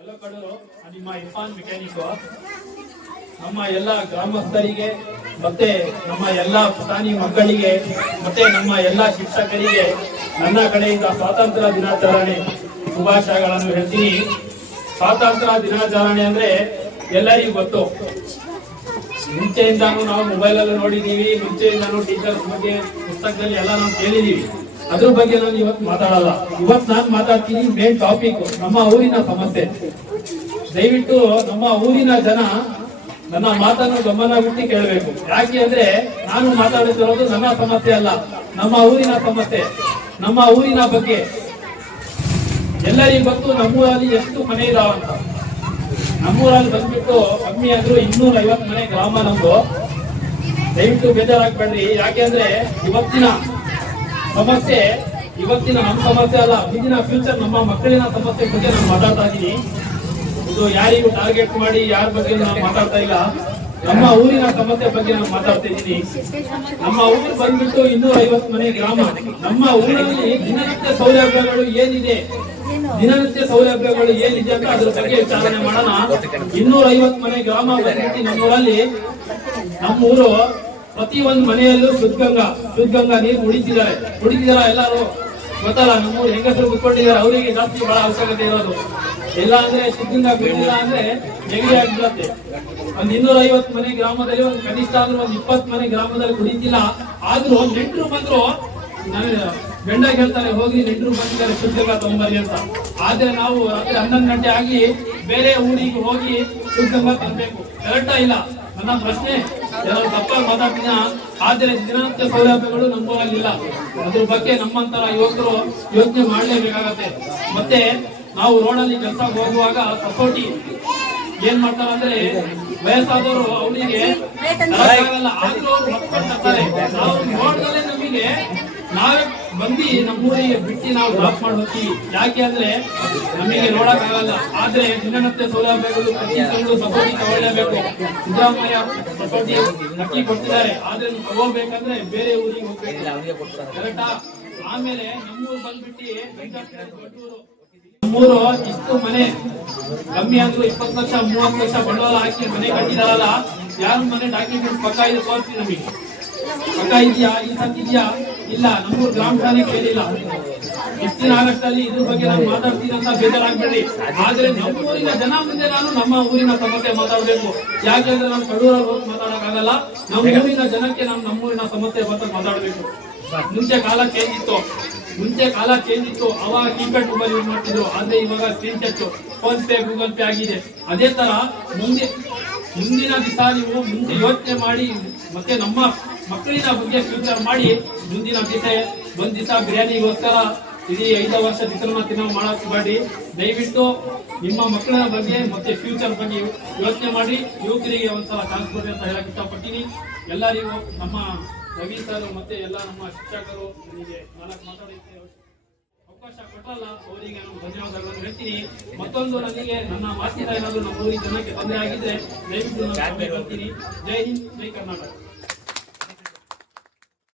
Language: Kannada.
ಎಲ್ಲ ಕಡೂರು ನಿಮ್ಮ ಇರ್ಫಾನ್ ಮೆಕ್ಯಾನಿಕ್ ನಮ್ಮ ಎಲ್ಲ ಗ್ರಾಮಸ್ಥರಿಗೆ ಮತ್ತೆ ನಮ್ಮ ಎಲ್ಲ ಪುಟಾಣಿ ಮಕ್ಕಳಿಗೆ ಮತ್ತೆ ನಮ್ಮ ಎಲ್ಲ ಶಿಕ್ಷಕರಿಗೆ ನನ್ನ ಕಡೆಯಿಂದ ಸ್ವಾತಂತ್ರ್ಯ ದಿನಾಚರಣೆ ಶುಭಾಶಯಗಳನ್ನು ಹೇಳ್ತೀನಿ. ಸ್ವಾತಂತ್ರ್ಯ ದಿನಾಚರಣೆ ಅಂದ್ರೆ ಎಲ್ಲರಿಗೂ ಗೊತ್ತು. ಮುಂಚೆಯಿಂದಾನು ನಾವು ಮೊಬೈಲ್ ಅಲ್ಲಿ ನೋಡಿದೀವಿ, ಮುಂಚೆಯಿಂದಾನು ಟೀಚರ್ಸ್ ಬಗ್ಗೆ ಪುಸ್ತಕದಲ್ಲಿ ಎಲ್ಲ ನಾವು ಕೇಳಿದೀವಿ. ಅದ್ರ ಬಗ್ಗೆ ನಾನು ಇವತ್ತು ಮಾತಾಡಲ್ಲ. ಇವತ್ತು ನಾನು ಮಾತಾಡ್ತೀನಿ ಮೇನ್ ಟಾಪಿಕ್ ನಮ್ಮ ಊರಿನ ಸಮಸ್ಯೆ. ದಯವಿಟ್ಟು ನಮ್ಮ ಊರಿನ ಜನ ನನ್ನ ಮಾತನ್ನು ಗಮನ ಬಿಟ್ಟು ಕೇಳಬೇಕು. ಯಾಕೆ ಅಂದ್ರೆ ನಾನು ಮಾತಾಡುತ್ತಿರೋದು ನನ್ನ ಸಮಸ್ಯೆ ಅಲ್ಲ, ನಮ್ಮ ಊರಿನ ಸಮಸ್ಯೆ, ನಮ್ಮ ಊರಿನ ಬಗ್ಗೆ. ಎಲ್ಲರಿಗೂ ಗೊತ್ತು ನಮ್ಮೂರಲ್ಲಿ ಎಷ್ಟು ಮನೆ ಇದಾವಂತ. ನಮ್ಮೂರಲ್ಲಿ ಬಂದ್ಬಿಟ್ಟು ಕಮ್ಮಿ ಅಂದ್ರು 250 ಮನೆ ಗ್ರಾಮ ನಮ್ದು. ದಯವಿಟ್ಟು ಬೇಜಾರಾಗ್ಬೇಡ್ರಿ. ಯಾಕೆ ಅಂದ್ರೆ ಇವತ್ತಿನ ಸಮಸ್ಯೆ ಇವತ್ತಿನ ನಮ್ಮ ಸಮಸ್ಯೆ ಅಲ್ಲ, ಮುಂದಿನ ಫ್ಯೂಚರ್ ನಮ್ಮ ಮಕ್ಕಳಿನ ಸಮಸ್ಯೆ ಬಗ್ಗೆ ನಾನು ಮಾತಾಡ್ತಾ ಇದ್ದೀನಿ. ಇದು ಯಾರಿಗೂ ಟಾರ್ಗೆಟ್ ಮಾಡಿ ಯಾರ ಬಗ್ಗೆ ನಾನು ಮಾತಾಡ್ತಾ ಇಲ್ಲ, ನಮ್ಮ ಊರಿನ ಸಮಸ್ಯೆ ಬಗ್ಗೆ ನಾನು ಮಾತಾಡ್ತಾ ಇದ್ದೀನಿ. ನಮ್ಮ ಊರು ಬಂದ್ಬಿಟ್ಟು 250 ಮನೆ ಗ್ರಾಮ. ನಮ್ಮ ಊರಲ್ಲಿ ದಿನನಿತ್ಯ ಸೌಲಭ್ಯಗಳು ಏನಿದೆ, ದಿನನಿತ್ಯ ಸೌಲಭ್ಯಗಳು ಏನಿದೆ ಅಂತ ಅದ್ರ ಬಗ್ಗೆ ವಿಚಾರಣೆ ಮಾಡೋಣ. 250 ಮನೆ ಗ್ರಾಮ ಬಂದ್ಬಿಟ್ಟು ನಮ್ಮೂರಲ್ಲಿ, ನಮ್ಮೂರು ಪ್ರತಿ ಒಂದು ಮನೆಯಲ್ಲೂ ಶುದ್ಧಗಂಗಾ ನೀರು ಕುಡಿತಿದಾರ ಎಲ್ಲರೂ ಗೊತ್ತಲ್ಲ. ನಮ್ಮೂರು ಹೆಂಗಸರು ಕುತ್ಕೊಂಡಿದ್ದಾರೆ, ಅವರಿಗೆ ಜಾಸ್ತಿ ಬಹಳ ಅವಶ್ಯಕತೆ ಇರೋದು. ಇಲ್ಲ ಅಂದ್ರೆ ಶುದ್ಧಗಂಗಾ ಬಿಡಲಿಲ್ಲ ಅಂದ್ರೆ ನೆಗಡಿ ಆಗ್ಬಿಡತ್ತೆ. ಒಂದ್ 250 ಮನೆ ಗ್ರಾಮದಲ್ಲಿ ಒಂದು ಕನಿಷ್ಠ ಆದ್ರೂ ಒಂದು 20 ಮನೆ ಗ್ರಾಮದಲ್ಲಿ ಕುಡಿತಿಲ್ಲ. ಆದ್ರೂ ನೆಂಟರು ಬಂದ್ರು ಗಂಡ ಹೇಳ್ತಾರೆ, ಹೋಗಿ ನೆಂಟರು ಬಂದಿದ್ದಾರೆ ಶುದ್ಧಗಂಗಾ ತಗೊಂಬರ್ರಿ ಅಂತ. ಆದ್ರೆ ನಾವು ರಾತ್ರಿ 11 ಗಂಟೆ ಆಗಿ ಬೇರೆ ಊರಿಗೆ ಹೋಗಿ ಶುದ್ಧಗಂಗಾ ತರಬೇಕು. ಕರೆಕ್ಟಾ ಇಲ್ಲ? ನನ್ನ ಪ್ರಶ್ನೆ, ಎಲ್ಲರೂ ತಪ್ಪಾಗಿ ಮಾತಾಡ್ತೀನ. ಆದ್ರೆ ದಿನನಿತ್ಯ ಸೌಲಭ್ಯಗಳು ನಮ್ಮೂರಲ್ಲಿಲ್ಲ. ಅದ್ರ ಬಗ್ಗೆ ನಮ್ಮಂತರ ಯುವಕರು ಯೋಚನೆ ಮಾಡ್ಲೇಬೇಕಾಗತ್ತೆ. ಮತ್ತೆ ನಾವು ರೋಡಲ್ಲಿ ಕೆಲಸ ಹೋಗುವಾಗ ಸಪೋರ್ಟಿ ಏನ್ ಮಾಡ್ತಾರ ಅಂದ್ರೆ ವಯಸ್ಸಾದವರು ಅವರಿಗೆ ಆಗಲ್ಲ, ಆದ್ರೂ ಅವ್ರು ಮಕ್ಕಳು ನಾವು ನೋಡ್ದಲ್ಲೇ ನಮಗೆ ನಾವೇ ಬಂದು ನಮ್ಮೂರಿಗೆ ಬಿಟ್ಟು ನಾವು ಡ್ರಾಪ್ ಮಾಡಿ ಹೋಗ್ತೀವಿ. ಯಾಕೆ ಅಂದ್ರೆ ನಮಗೆ ನೋಡಕ್ ಆಗಲ್ಲ. ಆದ್ರೆ ದಿನನಿತ್ಯ ಸೌಲಭ್ಯಗಳು ಪ್ರತಿ ತಿಂಗಳು ಸಪೋರ್ಟಿ ತಗೊಳ್ಳೇಬೇಕು. ಸಿದ್ದರಾಮಯ್ಯ ಸಪೋರ್ಟಿ ಅಕ್ಕಿ ಕೊಡ್ತಿದ್ದಾರೆ, ಆದ್ರೆ ನೀವು ತಗೋಬೇಕಂದ್ರೆ ಬೇರೆ ಊರಿಗೆ ಹೋಗ್ಬೇಕು. ಕರೆಕ್ಟಾ? ಆಮೇಲೆ ನಮ್ಮೂರು ಬಂದ್ಬಿಟ್ಟು ನಮ್ಮೂರು ಇಷ್ಟು ಮನೆ ಕಮ್ಮಿ ಅಂದ್ರು 20 ಲಕ್ಷ 30 ಲಕ್ಷ ಬಂಡವಾಳ ಹಾಕಿ ಮನೆ ಕಟ್ಟಿದಾರಲ್ಲ, ಯಾರು ಮನೆ ಡಾಕ್ಯುಮೆಂಟ್ ಪಕ್ಕ ಇದೆ ತೋರಿಸ್ತೀವಿ. ನಮಗೆ ಪಕ್ಕ ಇದೆಯಾ, ಈ ಸತ್ ಇದೆಯಾ? ಇಲ್ಲ. ನಮ್ಮೂರು ಗ್ರಾಮ ಠಾಣೆ ಕೇಳಿಲ್ಲ. ಹೆಚ್ಚಿನ ಆಗಸ್ಟಲ್ಲಿ ಇದ್ರ ಬಗ್ಗೆ ನಾನು ಮಾತಾಡ್ತೀನಿ ಅಂತ ಬೇಜಾರಾಗ್ಬೇಡಿ. ಆದ್ರೆ ನಮ್ಮೂರಿನ ಜನ ಮುಂದೆ ನಾನು ನಮ್ಮ ಊರಿನ ಸಮಸ್ಯೆ ಮಾತಾಡ್ಬೇಕು. ಯಾಕೆಂದ್ರೆ ನಾನು ಕಡೂರಲ್ಲಿ ಹೋಗಿ ಮಾತಾಡಕ್ಕಾಗಲ್ಲ. ನಮ್ಮ ಊರಿನ ಜನಕ್ಕೆ ನಾವು ನಮ್ಮೂರಿನ ಸಮಸ್ಯೆ ಬಗ್ಗೆ ಮಾತಾಡ್ಬೇಕು. ಮುಂಚೆ ಕಾಲ ಚೇಂಜ್ ಇತ್ತು. ಅವಾಗ ಕೀಪ್ಯಾಡ್ ಮೊಬೈಲ್ ಯೂಸ್ ಮಾಡ್ತಿದ್ರು, ಆದ್ರೆ ಇವಾಗ screen touch, phone pay, Google pay ಆಗಿದೆ. ಅದೇ ತರ ಮುಂದಿನ ದಿವಸ ನೀವು ಮುಂದೆ ಯೋಚನೆ ಮಾಡಿ, ಮತ್ತೆ ನಮ್ಮ ಮಕ್ಕಳಿನ ಬಗ್ಗೆ ಫ್ಯೂಚರ್ ಮಾಡಿ. ಮುಂದಿನ ಒಂದ್ ದಿವಸ ಬಿರಿಯಾನಿಗೋಸ್ಕರ ಇಡೀ 5 ವರ್ಷ ಚಿತ್ರಾನ್ನ ತಿನ್ನೋ ಮಾಡಕ್ ಮಾಡಿ. ದಯವಿಟ್ಟು ನಿಮ್ಮ ಮಕ್ಕಳ ಬಗ್ಗೆ ಮತ್ತೆ ಫ್ಯೂಚರ್ ಬಗ್ಗೆ ಯೋಚನೆ ಮಾಡಿ. ಯುವಕರಿಗೆ ಒಂದ್ಸಲ ಚಾನ್ಸ್ ಕೊಡಿ ಅಂತ ಹೇಳಕ್ ಇಷ್ಟಪಡ್ತೀನಿ. ಎಲ್ಲರಿಗೂ ನಮ್ಮ ರವಿ ಸರ್ ಮತ್ತೆ ಎಲ್ಲ ನಮ್ಮ ಶಿಕ್ಷಕರು ನನಗೆ 4 ಮಾತಾಡೋಕ್ಕೆ ಅವಕಾಶ ಕೊಟ್ಟಲ್ಲ, ಅವರಿಗೆ ನಾನು ಧನ್ಯವಾದಗಳನ್ನು ಹೇಳ್ತೀನಿ. ಮತ್ತೊಂದು, ನನಗೆ ನನ್ನ ಮಾತಿನ ಏನಾದರೂ ನಮ್ಮ ಊರಿನ ಜನಕ್ಕೆ ತೊಂದರೆ ಆಗಿದ್ರೆ ದಯವಿಟ್ಟು ನಾನು ಕ್ಷಮೆ ಕೇಳ್ತೀನಿ. ಜೈ ಹಿಂದ್, ಜೈ ಕರ್ನಾಟಕ.